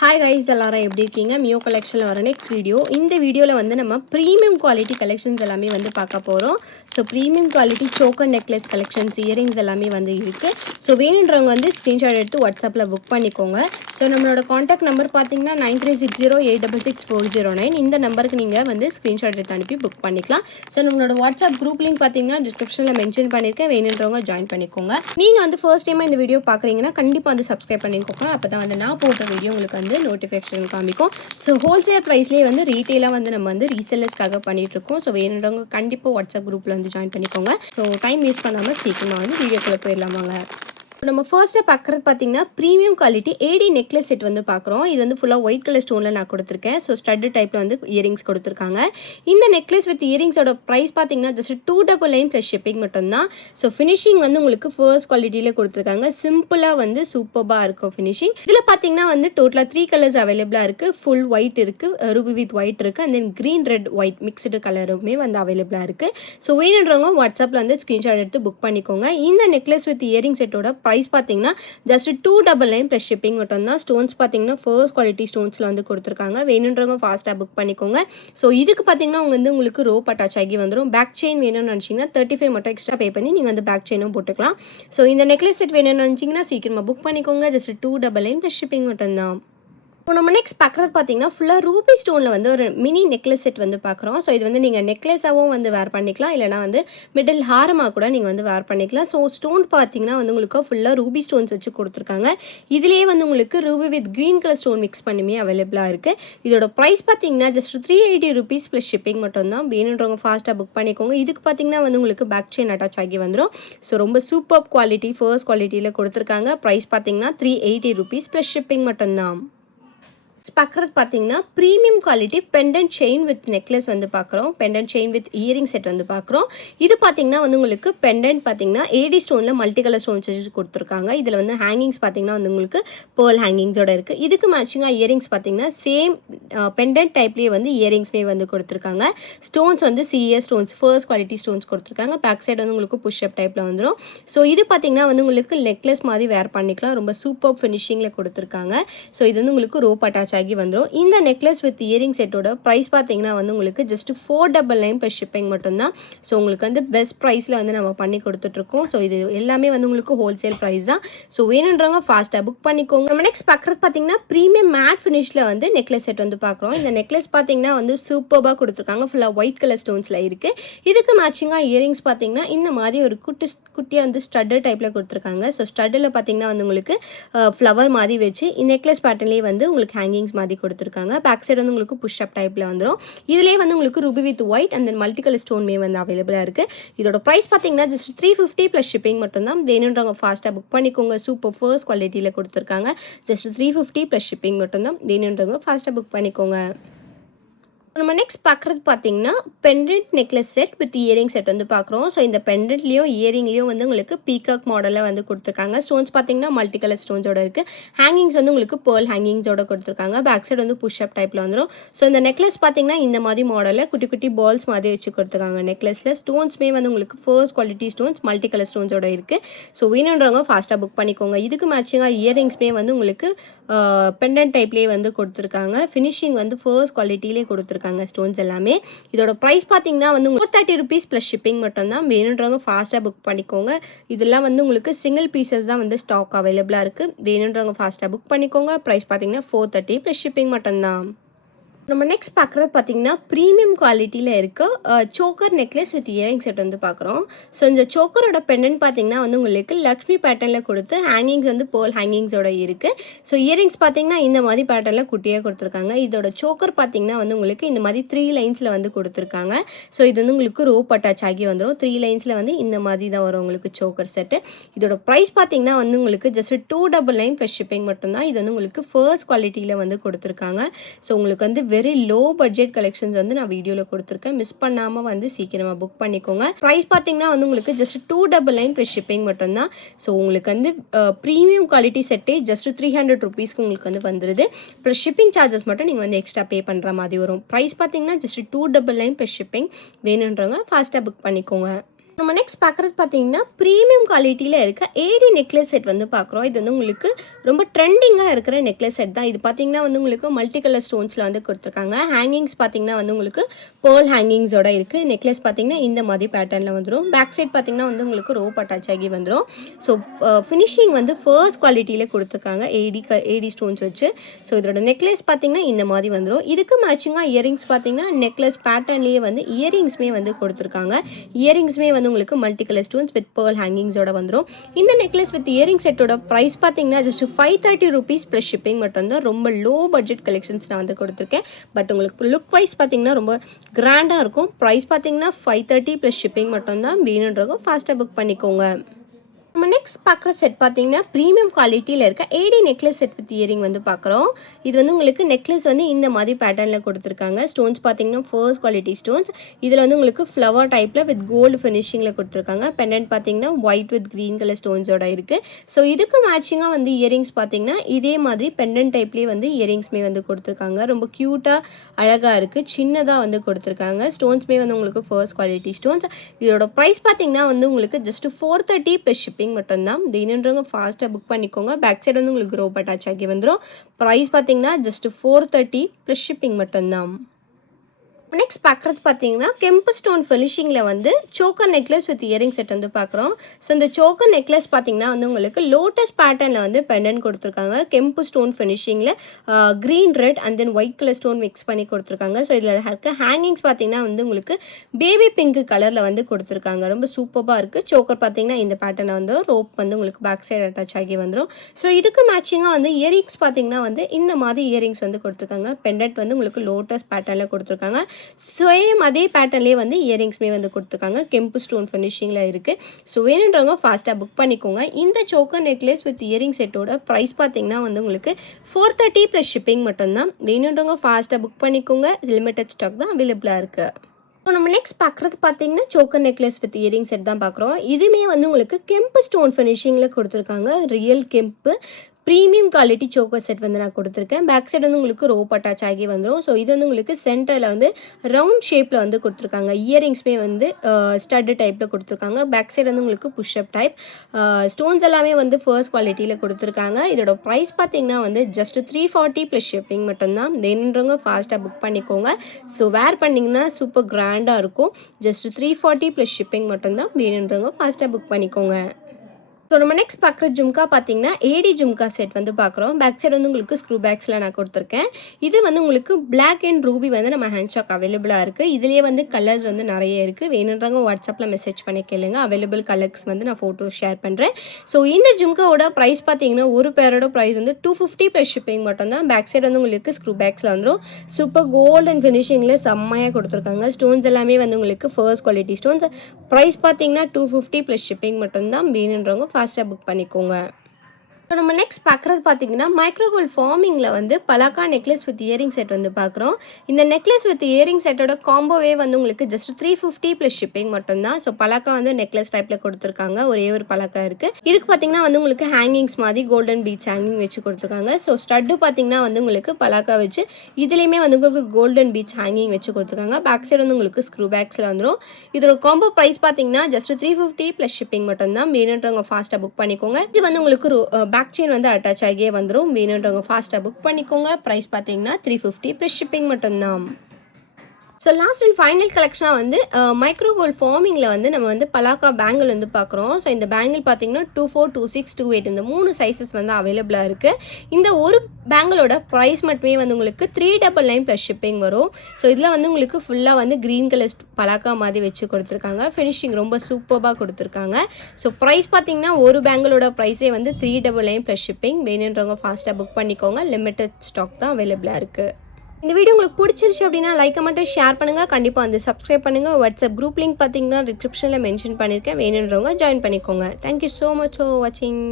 Hi guys, எல்லாரும் எப்படி இருக்கீங்க? மியோ கலெக்ஷனில் வர நெக்ஸ்ட் வீடியோ. இந்த வீடியோவில் வந்து நம்ம ப்ரீமியம் குவாலிட்டி கலெக்ஷன்ஸ் எல்லாமே வந்து பார்க்க போகிறோம். So premium quality choker necklace collections, earrings எல்லாமே வந்து இருக்குது. ஸோ வேணுன்றவங்க வந்து ஸ்க்ரீன்ஷாட் எடுத்து வாட்ஸ்அப்பில் புக் பண்ணிக்கோங்க. ஸோ நம்மளோட காண்டாக்ட் நம்பர் பார்த்தீங்கன்னா 9360866409. இந்த நம்பருக்கு நீங்கள் வந்து ஸ்க்ரீன்ஷாட் எடுத்து அனுப்பி புக் பண்ணிக்கலாம். ஸோ நம்மளோட வாட்ஸ்அப் குரூப் லிங்க் பார்த்தீங்கன்னா டிஸ்கிரிப்ஷனில் மென்ஷன் பண்ணியிருக்கேன். வேணுன்றவங்க ஜாயின் பண்ணிக்கோங்க. நீங்கள் வந்து ஃபர்ஸ்ட் டைமாக இந்த வீடியோ பார்க்குறீங்கன்னா கண்டிப்பாக வந்து சப்ஸ்கிரைப் பண்ணிக்கோங்க. அப்போ தான் வந்து நான் போடுற வீடியோ உங்களுக்கு வந்து நோட்டிஃபிகேஷன் காமிக்கும். ஸோ ஹோல்சேல் ப்ரைஸ்லேயே வந்து ரீட்டெயிலாக வந்து நம்ம வந்து ரீசெல்லர்ஸ்க்காக பண்ணிகிட்ருக்கோம். ஸோ வேணுன்றவங்க கண்டிப்பாக வாட்ஸ்அப் குரூப்பில் வந்து ஜாயின் பண்ணிக்கோங்க. ஸோ டைம் வேஸ்ட் பண்ணாமல் சீக்கிரமாக வந்து வீடியோக்குள்ளே போயிடலாம் வாங்க. நம்ம ஃபர்ஸ்ட்டு பார்க்குறது பார்த்தீங்கன்னா premium quality AD necklace set வந்து பார்க்குறோம். இது வந்து ஃபுல்லாக ஒயிட் கலர் ஸ்டோனில் நான் கொடுத்துருக்கேன். ஸோ ஸ்டட்டு டைப்பில் வந்து இயரிங்ஸ் கொடுத்துருக்காங்க. இந்த நெக்லஸ் வித் இயரிங்ஸோட ப்ரைஸ் பார்த்தீங்கன்னா ஜஸ்ட் 299 ப்ளஸ் ஷிப்பிங் மட்டும்தான். ஸோ ஃபினிஷிங் வந்து உங்களுக்கு ஃபர்ஸ்ட் குவாலிட்டியில் கொடுத்துருக்காங்க. சிம்பிளாக வந்து சூப்பராக இருக்கும் ஃபினிஷிங். இதில் பார்த்தீங்கன்னா வந்து டோட்டலாக 3 கலர்ஸ் அவைலபிளாக இருக்குது. ஃபுல் ஒயிட் இருக்குது, ரூபி வித் ஒயிட் இருக்குது, and then green red white mixed கலருமே வந்து அவைலபிளாக இருக்குது. ஸோ வேணுன்றவங்க வாட்ஸ்அப்பில் வந்து ஸ்க்ரீன்ஷாட் எடுத்து புக் பண்ணிக்கோங்க. இந்த நெக்லஸ் வித் இயரிங் செட்டோட ப்ரைஸ் பார்த்தீங்கன்னா ஜஸ்ட் 299 ப்ளஸ் ஷிப்பிங் மட்டும்தான். ஸ்டோன்ஸ் பார்த்தீங்கன்னா ஃபர்ஸ்ட் குவாலிட்டி ஸ்டோன்ஸில் வந்து கொடுத்துருக்காங்க. வேணுன்றவங்க ஃபாஸ்ட்டாக புக் பண்ணிக்கோங்க. ஸோ இதுக்கு பார்த்தீங்கன்னா உங்களுக்கு ரோப் அட்டாச் ஆகி வந்துடும். பேக் செயின் வேணும்னு நினச்சிங்கன்னா 35 மட்டும் எக்ஸ்ட்ரா பே பண்ணி நீங்கள் வந்து பேக் செயினும் போட்டுக்கலாம். ஸோ இந்த நெக்லஸ் செட் வேணும்னு நினச்சிங்கன்னா சீக்கிரமாக புக் பண்ணிக்கோங்க. ஜஸ்ட் 299 ப்ளஸ் ஷிப்பிங் மட்டும்தான். இப்போ நம்ம நெக்ஸ்ட் பார்க்குறது பார்த்தீங்கன்னா ஃபுல்லாக ரூபி ஸ்டோனில் வந்து ஒரு மினி நெக்லஸ் செட் வந்து பார்க்குறோம். ஸோ இது வந்து நீங்கள் நெக்லஸாகவும் வந்து வேர் பண்ணிக்கலாம், இல்லைனா வந்து மிடில் ஹாரமாக கூட நீங்கள் வந்து வேர் பண்ணிக்கலாம். ஸோ ஸ்டோன் பார்த்தீங்கன்னா வந்து உங்களுக்கு ஃபுல்லாக ரூபி ஸ்டோன்ஸ் வச்சு கொடுத்துருக்காங்க. இதுலேயே வந்து உங்களுக்கு ruby with green colour stone mix பண்ணியுமே அவைலபிளாக இருக்குது. இதோட ப்ரைஸ் பார்த்தீங்கன்னா ஜஸ்ட் 380 ருபீஸ் ப்ளஸ் ஷிப்பிங் மட்டும்தான். வேணுன்றவங்க ஃபாஸ்ட்டாக புக் பண்ணிக்கோங்க. இதுக்கு பார்த்தீங்கன்னா வந்து உங்களுக்கு பேக் செயின் அட்டாச் ஆகி வந்துடும். ஸோ ரொம்ப சூப்பர் குவாலிட்டி ஃபர்ஸ்ட் குவாலிட்டியில் கொடுத்துருக்காங்க. ப்ரைஸ் பார்த்தீங்கன்னா 380 ருபீஸ் ப்ளஸ் ஷிப்பிங் மட்டும்தான். பார்க்குறது பார்த்தீங்கன்னா premium quality pendant chain with necklace வந்து பார்க்குறோம். Pendant chain with earring set வந்து பார்க்குறோம். இது பார்த்தீங்கன்னா வந்து உங்களுக்கு பெண்டன்ட் பார்த்தீங்கன்னா ஏடி ஸ்டோனில் மல்டி கலர் ஸ்டோன்ஸ் வச்சு கொடுத்துருக்காங்க. இதில் வந்து ஹேங்கிங்ஸ் பார்த்தீங்கன்னா வந்து உங்களுக்கு பேர்ல் ஹேங்கிங்ஸோட இருக்குது. இதுக்கு மேட்சிங்காக இயரிங்ஸ் பார்த்தீங்கன்னா சேம் பெண்டன்ட் டைப்லேயே வந்து இயரிங்ஸ்மே வந்து கொடுத்துருக்காங்க. ஸ்டோன்ஸ் வந்து CS stones first quality stones கொடுத்துருக்காங்க. பேக் சைடு வந்து உங்களுக்கு புஷ்அப் டைப்பில் வந்துடும். ஸோ இது பார்த்தீங்கன்னா வந்து உங்களுக்கு நெக்லஸ் மாதிரி வேர் பண்ணிக்கலாம். ரொம்ப சூப்பர் ஃபினிஷிங்கில் கொடுத்துருக்காங்க. ஸோ இது வந்து உங்களுக்கு ரோப் அட்டாச் ஆகி வந்துடும். இந்த நெக்லஸ் வித் இயரிங் செட்டோட ப்ரைஸ் பார்த்தீங்கன்னா வந்து உங்களுக்கு ஜஸ்ட் 499 ப்ளஸ் ஷிப்பிங் மட்டும்தான். ஸோ உங்களுக்கு வந்து பெஸ்ட் ப்ரைஸில் வந்து நம்ம பண்ணி கொடுத்துட்ருக்கோம். ஸோ இது எல்லாமே வந்து உங்களுக்கு ஹோல்சேல் ப்ரைஸ் தான். ஸோ வேணுன்றவங்க ஃபாஸ்ட்டாக புக் பண்ணிக்கோங்க. நம்ம நெக்ஸ்ட் பார்க்குறது பார்த்தீங்கன்னா ப்ரீமியம் மேட் ஃபினிஷில் வந்து நெக்லஸ் செட் வந்து பார்க்குறோம். இந்த நெக்லஸ் பார்த்தீங்கன்னா வந்து சூப்பராக கொடுத்துருக்காங்க. ஃபுல்லாக ஒயிட் கலர் ஸ்டோன்ஸில் இருக்குது. இதுக்கு மேட்சிங்காக இயரிங்ஸ் பார்த்தீங்கன்னா இந்த மாதிரி ஒரு குட்டியாக வந்து ஸ்டட்டு டைப்பில் கொடுத்துருக்காங்க. ஸோ ஸ்டட்டில் பார்த்தீங்கன்னா வந்து உங்களுக்கு ஃப்ளவர் மாதிரி வச்சு நெக்லஸ் பேட்டர்ன்லேயே வந்து உங்களுக்கு ஹேங்கிங்ஸ் மாதிரி கொடுத்துருக்காங்க. பேக் சைடு வந்து உங்களுக்கு புஷ் அப் டைப்பில் வந்துடும். இதுலேயே வந்து உங்களுக்கு ruby with white and then multi colour ஸ்டோன்மே வந்து அவைலபிளாக இருக்குது. இதோட ப்ரைஸ் பார்த்தீங்கன்னா ஜஸ்ட் 350 ப்ளஸ் ஷிப்பிங் மட்டும்தான். வேணுன்றவங்க ஃபாஸ்ட்டாக புக் பண்ணிக்கோங்க. சூப்பர் ஃபர்ஸ்ட் குவாலிட்டியில் கொடுத்துருக்காங்க. ஜஸ்ட் 350 ப்ளஸ் ஷிப்பிங் மட்டும்தான். வேணுன்றவங்க ஃபாஸ்ட்டாக புக் பண்ணிக்கோங்க. நம்ம நெக்ஸ்ட் பார்க்குறது பார்த்தீங்கன்னா pendant necklace set with earring set வந்து பார்க்குறோம். ஸோ இந்த பெண்டன்ட்லேயும் இயரிங்லேயும் வந்து உங்களுக்கு பீகாக் மாடலில் வந்து கொடுத்துருக்காங்க. ஸ்டோன்ஸ் பார்த்தீங்கன்னா மல்டி கலர் ஸ்டோன்ஸோட இருக்குது. ஹேங்கிங்ஸ் வந்து உங்களுக்கு பேர்ல் ஹேங்கிங்ஸோட கொடுத்துருக்காங்க. பேக் சைடு வந்து புஷ் அப் டைப்பில் வந்துடும். ஸோ இந்த நெக்லஸ் பார்த்தீங்கன்னா இந்த மாதிரி மாடலில் குட்டி குட்டி பால்ஸ் மாதிரி வச்சு கொடுத்துருக்காங்க. நெக்லஸில் ஸ்டோன்ஸ்மே வந்து உங்களுக்கு first quality stones multi colour ஸ்டோன்ஸோட இருக்குது. ஸோ வேணுன்றவங்க ஃபாஸ்ட்டாக புக் பண்ணிக்கோங்க. இதுக்கு மேட்சிங்காக இயரிங்ஸ்மே வந்து உங்களுக்கு பெண்டன்ட் டைப்லேயே வந்து கொடுத்துருக்காங்க. ஃபினிஷிங் வந்து ஃபர்ஸ்ட் குவாலிட்டிலே கொடுத்துருக்காங்க ஸ்டோன்ஸ் எல்லாமே. இதோட ப்ரைஸ் பார்த்தீங்கன்னா வந்து 430 ருபீஸ் ப்ளஸ் ஷிப்பிங் மட்டும்தான். வேணுன்றவங்க ஃபாஸ்ட்டாக புக் பண்ணிக்கோங்க. இதெல்லாம் வந்து உங்களுக்கு சிங்கிள் பீசஸ் தான் வந்து ஸ்டாக் அவைலபிளாக இருக்குது. வேணுன்றவங்க ஃபாஸ்ட்டாக புக் பண்ணிக்கோங்க. ப்ரைஸ் பார்த்தீங்கன்னா 430 ப்ளஸ் ஷிப்பிங் மட்டும்தான். நம்ம நெக்ஸ்ட் பார்க்குறது பார்த்தீங்கன்னா ப்ரீமியம் குவாலிட்டியில் இருக்க choker necklace with earring set வந்து பார்க்குறோம். ஸோ இந்த சோக்கரோட பெண்டன்ட் பார்த்தீங்கன்னா வந்து உங்களுக்கு லக்ஷ்மி பேட்டர்னில் கொடுத்து ஹேங்கிங்ஸ் வந்து பேர்ல் ஹேங்கிங்ஸோட இருக்குது. ஸோ இயரிங்ஸ் பார்த்தீங்கன்னா இந்த மாதிரி பேட்டர்னில் குட்டியாக கொடுத்துருக்காங்க. இதோட சோக்கர் பார்த்தீங்கன்னா வந்து உங்களுக்கு இந்த மாதிரி 3 லைன்ஸில் வந்து கொடுத்துருக்காங்க. ஸோ இது வந்து உங்களுக்கு ரோப் அட்டாச் ஆகி வந்துடும். 3 லைன்ஸில் வந்து இந்த மாதிரி தான் வரும் உங்களுக்கு சோக்கர் செட்டு. இதோட ப்ரைஸ் பார்த்தீங்கன்னா வந்து உங்களுக்கு ஜஸ்ட் 299 ப்ளஸ் ஷிப்பிங் மட்டும்தான். இது வந்து உங்களுக்கு ஃபர்ஸ்ட் குவாலிட்டியில் வந்து கொடுத்துருக்காங்க. ஸோ உங்களுக்கு வந்து வெரி லோ பட்ஜெட் கலெக்ஷன்ஸ் வந்து நான் வீடியோவில் கொடுத்துருக்கேன். மிஸ் பண்ணாமல் வந்து சீக்கிரமாக புக் பண்ணிக்கோங்க. ப்ரைஸ் பார்த்தீங்கன்னா வந்து உங்களுக்கு ஜஸ்ட் 299 ப்ளஸ் ஷிப்பிங் மட்டும்தான். ஸோ உங்களுக்கு வந்து ப்ரீமியம் குவாலிட்டி செட்டே ஜஸ்ட் 300 ருபீஸ்க்கு உங்களுக்கு வந்து வந்துடுது. ப்ளஸ் ஷிப்பிங் சார்ஜஸ் மட்டும் நீங்கள் வந்து எக்ஸ்ட்ரா பே பண்ணுற மாதிரி வரும். ப்ரைஸ் பார்த்தீங்கன்னா ஜஸ்ட் 299 ப்ளஸ் ஷிப்பிங். வேணுன்றவங்க ஃபாஸ்ட்டாக புக் பண்ணிக்கோங்க. நம்ம நெக்ஸ்ட் பார்க்குறது பார்த்தீங்கன்னா ப்ரீமியம் குவாலிட்டியில் இருக்க ஏடி நெக்லஸ் செட் வந்து பார்க்குறோம். இது வந்து உங்களுக்கு ரொம்ப ட்ரெண்டிங்காக இருக்கிற நெக்லஸ் செட் தான். இது பார்த்தீங்கன்னா வந்து உங்களுக்கு மல்டி கலர் ஸ்டோன்ஸில் வந்து கொடுத்துருக்காங்க. ஹேங்கிங்ஸ் பார்த்தீங்கன்னா வந்து உங்களுக்கு பேர்ல் ஹேங்கிங்ஸோட இருக்குது. நெக்லஸ் பார்த்தீங்கன்னா இந்த மாதிரி பேட்டர்னில் வந்துடும். பேக் சைட் பார்த்தீங்கன்னா வந்து உங்களுக்கு ரோப் அட்டாச் ஆகி வந்துடும். ஸோ ஃபினிஷிங் வந்து ஃபர்ஸ்ட் குவாலிட்டியில் கொடுத்துருக்காங்க ஏடி ஸ்டோன்ஸ் வச்சு. ஸோ இதோட நெக்லஸ் பார்த்தீங்கன்னா இந்த மாதிரி வந்துடும். இதுக்கு மேட்சிங்காக இயரிங்ஸ் பார்த்தீங்கன்னா நெக்லஸ் பேட்டர்ன்லேயே வந்து இயரிங்ஸுமே வந்து கொடுத்துருக்காங்க. இயரிங்ஸுமே வந்து உங்களுக்கு multi colour stones with pearl ஹேங்கிங்ஸோட வந்துடும். இந்த நெக்லஸ் வித் இயரிங் செட்டோட ப்ரைஸ் பார்த்தீங்கன்னா ஜஸ்ட் 530 rupees ப்ளஸ் ஷிப்பிங் மட்டும் தான். ரொம்ப லோ பட்ஜெட் கலெக்ஷன்ஸ் நான் வந்து கொடுத்துருக்கேன். பட் உங்களுக்கு லுக் வைஸ் பார்த்தீங்கன்னா ரொம்ப கிராண்டாக இருக்கும். ப்ரைஸ் பார்த்தீங்கன்னா 530 ப்ளஸ் ஷிப்பிங் மட்டும் தான். வேணுன்றவங்க ஃபாஸ்ட்டாக புக் பண்ணிக்கோங்க. நம்ம நெக்ஸ்ட் பார்க்குற செட் பார்த்தீங்கன்னா ப்ரீமியம் குவாலிட்டியில் இருக்க ஏடி நெக்லஸ் செட் வித் இயரிங் வந்து பார்க்குறோம். இது வந்து உங்களுக்கு நெக்லஸ் வந்து இந்த மாதிரி பேட்டர்னில் கொடுத்துருக்காங்க. ஸ்டோன்ஸ் பார்த்தீங்கன்னா ஃபர்ஸ்ட் குவாலிட்டி ஸ்டோன்ஸ். இதில் வந்து உங்களுக்கு ஃப்ளவர் டைப்பில் வித் கோல்டு ஃபினிஷிங்கில் கொடுத்துருக்காங்க. பெண்டன்ட் பார்த்தீங்கன்னா ஒயிட் வித் க்ரீன் கலர் ஸ்டோன்ஸோட இருக்குது. ஸோ இதுக்கு மேட்சிங்காக வந்து இயரிங்ஸ் பார்த்தீங்கன்னா இதே மாதிரி பெண்டன்ட் டைப்லேயே வந்து இயரிங்ஸ்மே வந்து கொடுத்துருக்காங்க. ரொம்ப க்யூட்டாக அழகாக இருக்குது. சின்னதாக வந்து கொடுத்துருக்காங்க. ஸ்டோன்ஸ்மே வந்து உங்களுக்கு ஃபர்ஸ்ட் குவாலிட்டி ஸ்டோன்ஸ். இதோட ப்ரைஸ் பார்த்தீங்கன்னா வந்து உங்களுக்கு ஜஸ்ட் 430 ப்ளஸ் ஷிப்பிங் மட்டும்தான். வேணுன்றவங்க ஃபாஸ்ட்டாக புக் பண்ணிக்கோங்க. பேக் சைடு வந்து உங்களுக்கு ரோப் அட்டாச் ஆகி வந்துடும். ப்ரைஸ் பார்த்தீங்கன்னா ஜஸ்ட் 430 ப்ளஸ் ஷிப்பிங் மட்டும்தான். நெக்ஸ்ட் பார்க்குறது பார்த்தீங்கன்னா கெம்பு ஸ்டோன் ஃபினிஷிங்கில் வந்து choker necklace with earring set வந்து பார்க்குறோம். ஸோ இந்த சோக்கர் நெக்லஸ் பார்த்தீங்கன்னா வந்து உங்களுக்கு லோட்டஸ் பேட்டர்னில் வந்து பெண்டன்ட் கொடுத்துருக்காங்க. கெம்பு ஸ்டோன் ஃபினிஷிங்கில் green red and then white colour stone mix பண்ணி கொடுத்துருக்காங்க. ஸோ இதில் இருக்க ஹேங்கிங்ஸ் பார்த்தீங்கன்னா வந்து உங்களுக்கு பேபி பிங்க் கலரில் வந்து கொடுத்துருக்காங்க. ரொம்ப சூப்பராக இருக்குது. சோக்கர் பார்த்தீங்கன்னா இந்த பேட்டர்னை வந்து ரோப் வந்து உங்களுக்கு பேக் சைடு அட்டாச் ஆகி வந்துடும். ஸோ இதுக்கு மேட்சிங்காக வந்து இயரிங்ஸ் பார்த்தீங்கன்னா வந்து இந்த மாதிரி இயரிங்ஸ் வந்து கொடுத்துருக்காங்க. பெண்டன்ட் வந்து உங்களுக்கு லோட்டஸ் பேட்டர்னில் கொடுத்துருக்காங்க. சேம் அதே பேட்டர்ன்லேயே வந்து இயரிங்ஸ்மே வந்து கொடுத்துருக்காங்க. கெம்பு ஸ்டோன் ஃபினிஷிங்கில் இருக்குது. ஸோ வேணுன்றவங்க ஃபாஸ்ட்டாக புக் பண்ணிக்கோங்க. இந்த சோக்கர் நெக்லஸ் வித் இயரிங் செட்டோட ப்ரைஸ் பார்த்தீங்கன்னா வந்து உங்களுக்கு 430 ப்ளஸ் ஷிப்பிங் மட்டும்தான். வேணுன்றவங்க ஃபாஸ்ட்டாக புக் பண்ணிக்கோங்க. லிமிட்டட் ஸ்டாக் தான் அவைலபிளாக இருக்குது. ஸோ நம்ம நெக்ஸ்ட் பார்க்குறது பார்த்தீங்கன்னா choker necklace with earring set தான் பார்க்குறோம். இதுவுமே வந்து உங்களுக்கு கெம்பு ஸ்டோன் ஃபினிஷிங்கில் கொடுத்துருக்காங்க. ரியல் கெம்பு ப்ரீமியம் குவாலிட்டி சோக்கர் செட் வந்து நான் கொடுத்துருக்கேன். பேக் சைடு வந்து உங்களுக்கு ரோப் அட்டாச் ஆகி வந்துடும். ஸோ இது வந்து உங்களுக்கு சென்டரில் வந்து ரவுண்ட் ஷேப்பில் வந்து கொடுத்துருக்காங்க. இயரிங்ஸ்மே வந்து ஸ்டட்டு டைப்பில் கொடுத்துருக்காங்க. பேக் சைடு வந்து உங்களுக்கு புஷ்அப் டைப். ஸ்டோன்ஸ் எல்லாமே வந்து ஃபர்ஸ்ட் குவாலிட்டியில் கொடுத்துருக்காங்க. இதோட ப்ரைஸ் பார்த்தீங்கன்னா வந்து ஜஸ்ட் 340 ப்ளஸ் ஷிப்பிங் மட்டும்தான். வேணுன்றவங்க ஃபாஸ்ட்டாக புக் பண்ணிக்கோங்க. ஸோ வேர் பண்ணிங்கன்னா சூப்பர் கிராண்டாக இருக்கும். ஜஸ்ட் 340 ப்ளஸ் ஷிப்பிங் மட்டும்தான். வேணுன்றவங்க ஃபாஸ்ட்டாக புக் பண்ணிக்கோங்க. ஸோ நம்ம நெக்ஸ்ட் பார்க்குற ஜும்கா பார்த்தீங்கன்னா ஏடி ஜும்கா செட் வந்து பார்க்குறோம். பேக் சைடு வந்து உங்களுக்கு ஸ்க்ரூ பேக்ஸில் நான் கொடுத்துருக்கேன். இது வந்து உங்களுக்கு பிளாக் அண்ட் ரூபி வந்து நம்ம ஹேண்ட் ஸ்டாக் அவைலபிளாக இருக்குது. இதுலேயே வந்து கலர்ஸ் வந்து நிறைய இருக்குது. வேணுன்றவங்க வாட்ஸ்அப்பில் மெசேஜ் பண்ணி கேளுங்க. அவைலபிள் கலர்ஸ் வந்து நான் ஃபோட்டோ ஷேர் பண்ணுறேன். ஸோ இந்த ஜும்காவோட ப்ரைஸ் பார்த்தீங்கன்னா ஒரு பேரோட ப்ரைஸ் வந்து 250 ப்ளஸ் ஷிப்பிங் மட்டும்தான். பேக் சைடு வந்து உங்களுக்கு ஸ்க்ரூ பேக்ஸில் வந்துடும். சூப்பர் கோல்ட் அண்ட் ஃபினிஷிங்கில் செம்மையாக கொடுத்துருக்காங்க. ஸ்டோன்ஸ் எல்லாமே வந்து உங்களுக்கு ஃபர்ஸ்ட் குவாலிட்டி ஸ்டோன்ஸ். ப்ரைஸ் பார்த்தீங்கன்னா 250 ப்ளஸ் ஷிப்பிங் மட்டும்தான். வேணுன்றவங்க ஃபாஸ்ட்டாக புக் பண்ணிக்கோங்க. இப்போ நம்ம நெக்ஸ்ட் பார்க்குறது பார்த்தீங்கன்னா மைக்ரோகோல்ட் ஃபார்மிங்கில் வந்து பலாக்கா நெக்லஸ் வித் இயரிங் செட் வந்து பார்க்குறோம். இந்த நெக்லஸ் வித் இயரிங் செட்டோட காம்போவே வந்து உங்களுக்கு ஜஸ்ட் 350 ப்ளஸ் ஷிப்பிங் மட்டும்தான். ஸோ பலாக்கா வந்து நெக்லஸ் டைப்பில் கொடுத்துருக்காங்க. ஒரே ஒரு பலாக்கா இருக்குது. இதுக்கு பார்த்தீங்கன்னா வந்து உங்களுக்கு ஹேங்கிங்ஸ் மாதிரி கோல்டன் பீட்ஸ் ஹேங்கிங் வச்சு கொடுத்துருக்காங்க. ஸோ ஸ்டட்டு பார்த்தீங்கன்னா வந்து உங்களுக்கு பலாக்கா வச்சு இதுலேயுமே வந்து உங்களுக்கு கோல்டன் பீட்ஸ் ஹேங்கிங் வச்சு கொடுத்துருக்காங்க. பேக் சைடு வந்து உங்களுக்கு ஸ்க்ரூ பேக்ஸில் வந்துடும். இதோட காம்போ ப்ரைஸ் பார்த்தீங்கன்னா ஜஸ்ட் 350 ப்ளஸ் ஷிப்பிங் மட்டும்தான். வேணுன்றவங்க ஃபாஸ்ட்டாக புக் பண்ணிக்கோங்க. இது வந்து உங்களுக்கு பேக் செயின் வந்து அட்டாச் ஆகியே வந்துடும். வேணுன்றவங்க ஃபாஸ்ட்டாக புக் பண்ணிக்கோங்க. ப்ரைஸ் பார்த்தீங்கன்னா 350 ப்ளஸ் ஷிப்பிங் மட்டும்தான். ஸோ லாஸ்ட் அண்ட் ஃபைனல் கலெக்ஷனாக வந்து மைக்ரோ கோல்ட் ஃபார்மிங்கில் வந்து நம்ம வந்து பலாக்கா பேங்கிள் வந்து பார்க்குறோம். ஸோ இந்த பேங்கிள் பார்த்தீங்கன்னா 24, 26, 28 இந்த 3 சைஸஸ் வந்து அவைலபிளாக இருக்குது. இந்த ஒரு பேங்கிளோட ப்ரைஸ் மட்டுமே வந்து உங்களுக்கு 399 ப்ளஸ் ஷிப்பிங் வரும். ஸோ இதில் வந்து உங்களுக்கு ஃபுல்லாக வந்து க்ரீன் கலர் பலாக்கா மாதிரி வச்சு கொடுத்துருக்காங்க. ஃபினிஷிங் ரொம்ப சூப்பராக கொடுத்துருக்காங்க. ஸோ ப்ரைஸ் பார்த்தீங்கன்னா ஒரு பேங்கிளோட ப்ரைஸே வந்து 399 ப்ளஸ் ஷிப்பிங். வேணுன்றவங்க ஃபாஸ்ட்டாக புக் பண்ணிக்கோங்க. லிமிட்டட் ஸ்டாக் தான் அவைலபிளாக இருக்குது. இந்த வீடியோ உங்களுக்கு பிடிச்சிருச்சு அப்படின்னா லைக் மட்டும் ஷேர் பண்ணுங்கள். கண்டிப்பாக வந்து சப்ஸ்கிரைப் பண்ணுங்கள். வாட்ஸ்அப் குரூப் லிங்க் பார்த்தீங்கன்னா டிஸ்கிரிப்ஷனில் மென்ஷன் பண்ணியிருக்கேன். வேணுன்றவங்க ஜாயின் பண்ணிக்கோங்க. தேங்க்யூ ஸோ மச் ஃபார் வாட்சிங்.